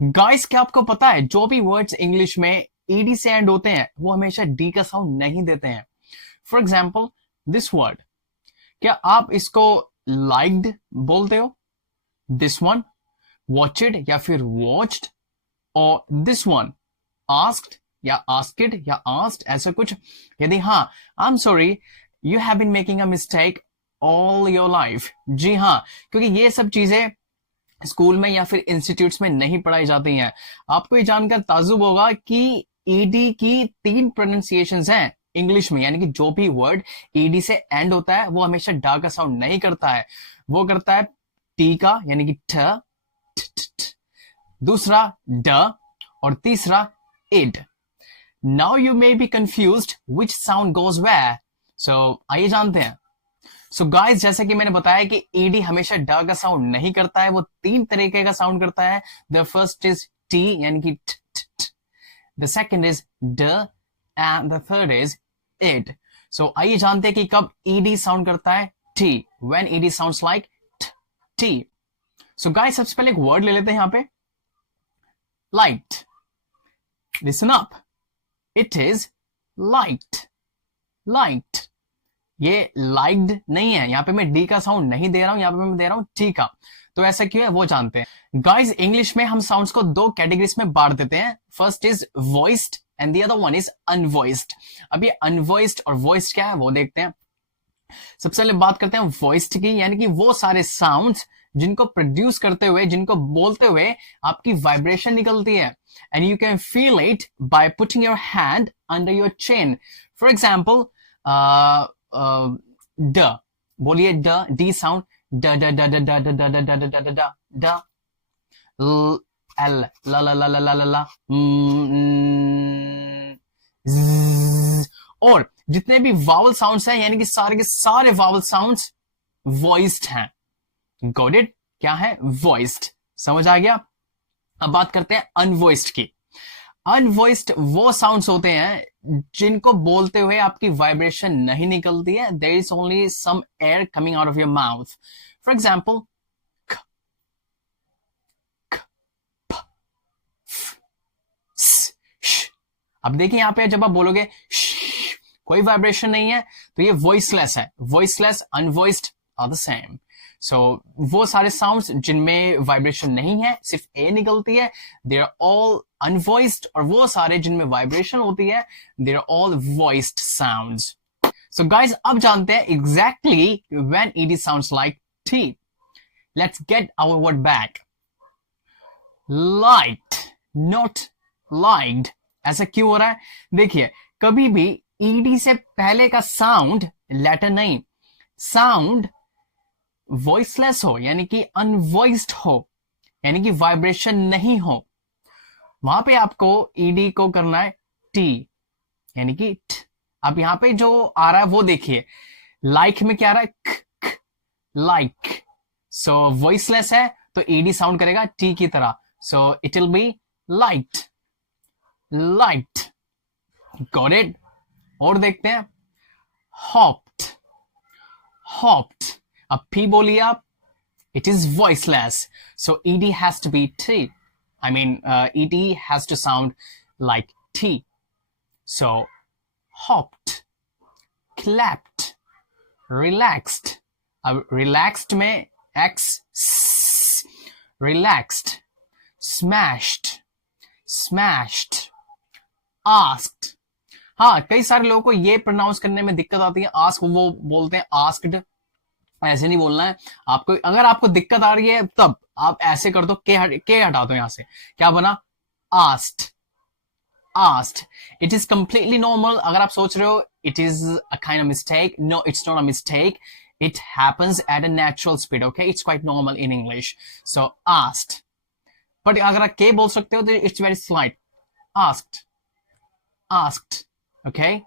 Guys, क्या आपको पता है जो भी वर्ड्स इंग्लिश में ईडी से एंड होते हैं वो हमेशा डी का साउंड नहीं देते हैं। फॉर एग्जाम्पल, दिस वर्ड, क्या आप इसको लाइक्ड बोलते हो? दिस वन, वॉचिड या फिर वॉच्ड, और दिस वन, आस्क्ड या आस्क्ड या आस्क्ड, ऐसा कुछ। यदि हाँ, I am sorry, you have been making a mistake all your life. जी हाँ, क्योंकि ये सब चीजें स्कूल में या फिर इंस्टीट्यूट्स में नहीं पढ़ाई जाती हैं। आपको ये जानकर ताजुब होगा कि ईडी की 3 प्रोनाउंसिएशंस हैं इंग्लिश में, यानी कि जो भी वर्ड ईडी से एंड होता है वो हमेशा डा का साउंड नहीं करता है, वो करता है टी का, यानी कि ठ, दूसरा ड, और तीसरा id. Now you may be confused which sound goes where, so आइए जानते हैं। सो गाइस, जैसे कि मैंने बताया कि ईडी हमेशा ड का साउंड नहीं करता है, वो 3 तरीके का साउंड करता है। द फर्स्ट इज टी, यानी कि T, the second is D, and the third is id. So आइए जानते हैं कि कब ईडी साउंड करता है T, when ED sounds like T. So guys, सबसे पहले एक वर्ड ले लेते हैं यहां पे, light. Listen up, it is light. Light, ये लाइक्ड नहीं है, यहां पे मैं डी का साउंड नहीं दे रहा हूं, यहां पे मैं दे रहा हूं टी का। तो ऐसा क्यों है वो जानते हैं। गाइस, इंग्लिश में हम साउंड्स को 2 कैटेगरीज में बांट देते हैं। First is voiced and the other one is अनवॉइस्ड। अब ये अनवॉइस्ड और वॉइस्ड क्या है वो देखते हैं। सबसे पहले बात करते हैं वॉइस्ड की, यानी कि वो सारे साउंड्स जिनको प्रोड्यूस करते हुए, जिनको बोलते हुए आपकी वाइब्रेशन निकलती है, and you can feel it by putting your hand under your chain. For example, ड, बोलिए ड, डी साउंड, ड ड ड ड ड ड ड ड ड ड ड ड ड। एल, ला ला ला ला ला ला ला, और जितने भी वावल साउंड्स हैं, यानी कि सारे के सारे वावल साउंड्स वॉइस्ड हैं। Got it? क्या है? वॉइस्ड। समझ आ गया? अब बात करते हैं अनवॉइस्ड की। अनवॉइस्ड वो साउंड्स होते हैं जिनको बोलते हुए आपकी वाइब्रेशन नहीं निकलती है, there is only some air coming out of your mouth. For example, अब देखिए यहां पे जब आप बोलोगे कोई वाइब्रेशन नहीं है, तो ये वॉइसलेस है। Voiceless, unvoiced are the same. So वो सारे साउंड्स जिनमें वाइब्रेशन नहीं है, सिर्फ ए निकलती है, दे आर ऑल अनवॉइस्ड, और वो सारे जिनमें वाइब्रेशन होती है, they are all voiced sounds. So guys, अब जानते हैं exactly when ED sounds like T. Let's get our word back. Light, not liked. ऐसा क्यों हो रहा है? देखिए, कभी भी ईडी से पहले का साउंड लेटर नहीं, साउंड वॉइसलेस हो, यानी कि अनवॉइस्ड हो, यानी कि वाइब्रेशन नहीं हो, वहां पे आपको ईडी को करना है टी, यानी कि ट। अब यहां पे जो आ रहा है वो देखिए, लाइक में क्या आ रहा है? क, लाइक। सो वॉइसलेस है तो ईडी साउंड करेगा टी की तरह, so it will be light. Light, got it? और देखते हैं, हॉप्ड। हॉप्ड, अब पी बोलिए आप, it is voiceless, so ed has to be t. I mean, ed has to sound like t. So hopped, clapped, relaxed. अब relaxed में x, relaxed, smashed, smashed, asked. हाँ, कई सारे लोगों को ये प्रोनाउंस करने में दिक्कत आती है। आस्क वो बोलते हैं आस्क्ड, ऐसे नहीं बोलना है आपको। अगर आपको दिक्कत आ रही है तब आप ऐसे कर दो, के हटा दो यहां से, क्या बना? Asked. Asked, it is completely normal. अगर आप सोच रहे हो it is a kind of mistake, no, it's not a mistake, it happens at a natural speed. Okay, it's quite normal in English. So asked, but अगर आप K बोल सकते हो तो it's very slight. Asked, asked. Okay,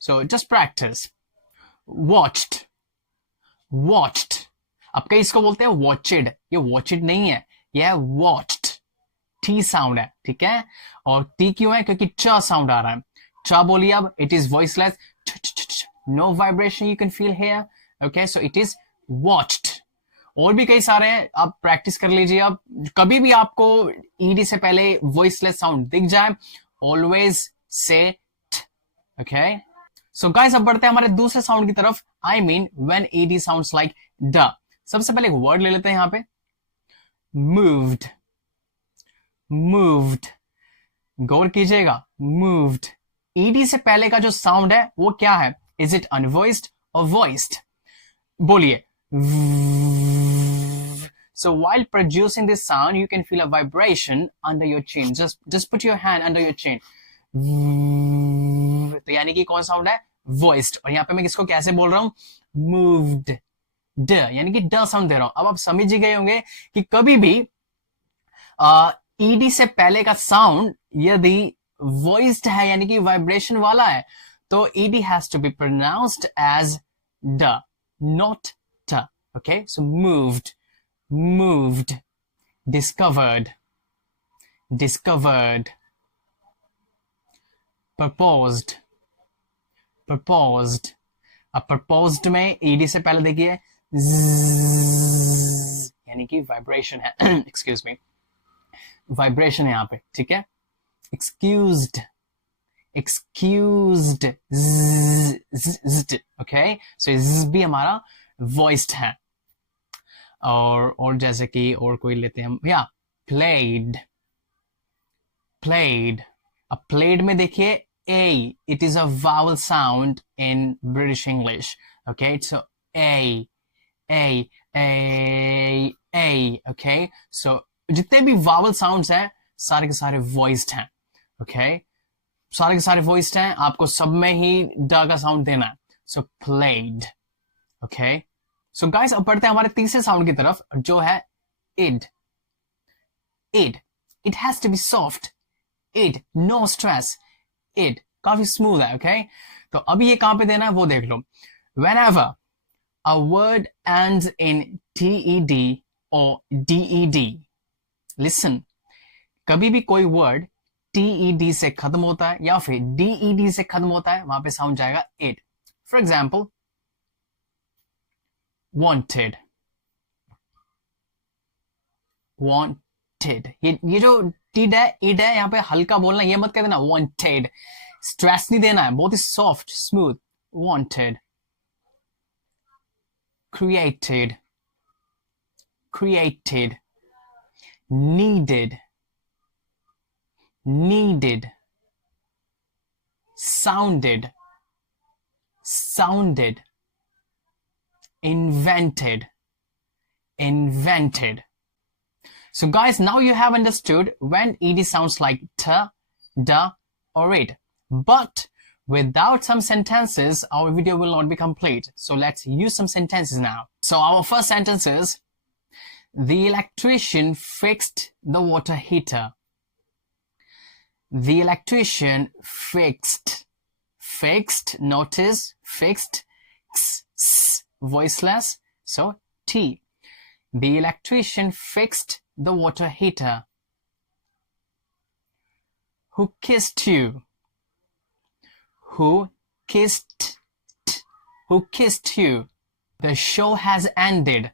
so just practice. Watched, watched. अब कई इसको बोलते हैं वॉचेड, ये वॉचेड नहीं है, यह वॉच्ड। टी साउंड है, ठीक है? और टी क्यों है? क्योंकि च साउंड आ रहा है। च बोलिए अब, it is voiceless, no vibration you can feel here. Okay, so it is watched. और भी कई सारे हैं, आप प्रैक्टिस कर लीजिए। अब कभी भी आपको ईडी से पहले वॉइसलेस साउंड दिख जाए, ऑलवेज से ओके। सो गाइस, अब बढ़ते हैं हमारे दूसरे साउंड की तरफ। I mean when ED sounds like ड। सबसे पहले एक वर्ड ले लेते हैं यहां पे, मूव्ड। मूव्ड, गौर कीजिएगा, मूव्ड। ईडी से पहले का जो साउंड है वो क्या है? इज इट अनवॉइस्ड और वॉइस्ड? बोलिए। So while producing this sound, you can feel a vibration under your chin. Just put your hand under your chin. तो यानी कि कौन साउंड है? वॉइस्ड। और यहाँ पे मैं किसको कैसे बोल रहा हूं? मूव्ड, ड, यानी कि ड साउंड दे रहा हूं। अब आप समझ ही गए होंगे कि कभी भी ईडी से पहले का साउंड यदि वॉइस्ड है यानी कि वाइब्रेशन वाला है, तो ed has to be pronounced as d, not t. Okay, so moved, moved, discovered, discovered, proposed, proposed। अब proposed में ed से पहले देखिए यानी कि वाइब्रेशन है एक्सक्यूज मी, वाइब्रेशन है यहां पे, ठीक है। excused, excused, ओके, सो भी हमारा वॉइस्ड है। और जैसे कि और कोई लेते हैं हम, या प्लेड, प्लेड। अब प्लेड में देखिए A, it is a vowel sound in British English, okay, it's A, A, A, A, okay. So जितने भी वावल साउंड्स हैं सारे के सारे वॉइस्ड हैं, ओके, सारे के सारे वॉइस्ड हैं, आपको सब में ही ड का साउंड देना है। सो प्लेड, ओके। सो गाइस, अब बढ़ते हैं हमारे तीसरे साउंड की तरफ जो है id. Id, it has to be soft, id, no stress, id काफी स्मूथ है, ओके। तो अभी ये कहां पे देना है वो देख लो। Whenever a word ends in TED or DED, listen, कभी भी कोई वर्ड TED से खत्म होता है या फिर DED से खत्म होता है, वहां पे साउंड जाएगा id. For example, wanted, wanted। ये जो टिड है, इड है, यहाँ पे हल्का बोलना, ये मत कह देना wanted, स्ट्रेस नहीं देना है, बहुत ही soft smooth. wanted, created, created, needed, needed, sounded, sounded, invented, invented। So guys, now you have understood when ed sounds like t, da or id. But without some sentences, our video will not be complete. So let's use some sentences now. So our first sentence is, the electrician fixed the water heater. The electrician fixed, fixed, notice, fixed, voiceless, so T. The electrician fixed the water heater. Who kissed you? Who kissed? Who kissed you? The show has ended.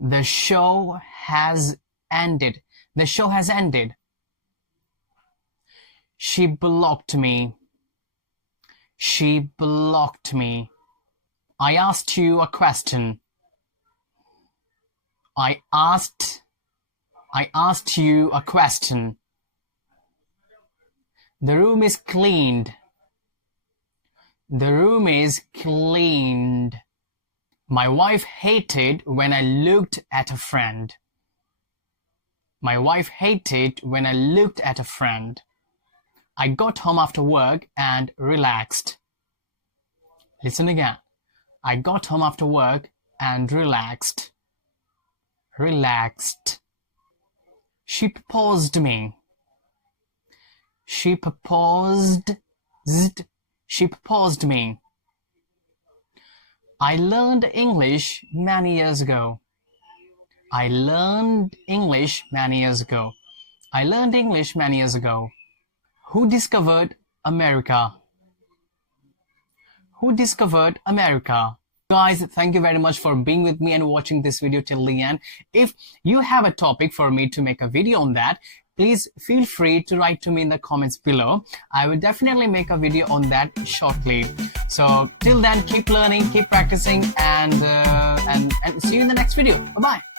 The show has ended. The show has ended. She blocked me. She blocked me. I asked you a question. I asked you a question. The room is cleaned. The room is cleaned. My wife hated when I looked at a friend. My wife hated when I looked at a friend. I got home after work and relaxed. Listen again. I got home after work and relaxed. Relaxed. She proposed me. She proposed. She proposed me. I learned English many years ago. I learned English many years ago. I learned English many years ago. Who discovered America? Who discovered America? Guys, thank you very much for being with me and watching this video till the end. If you have a topic for me to make a video on that, please feel free to write to me in the comments below. I will definitely make a video on that shortly. So till then, keep learning, keep practicing, and see you in the next video. Bye bye.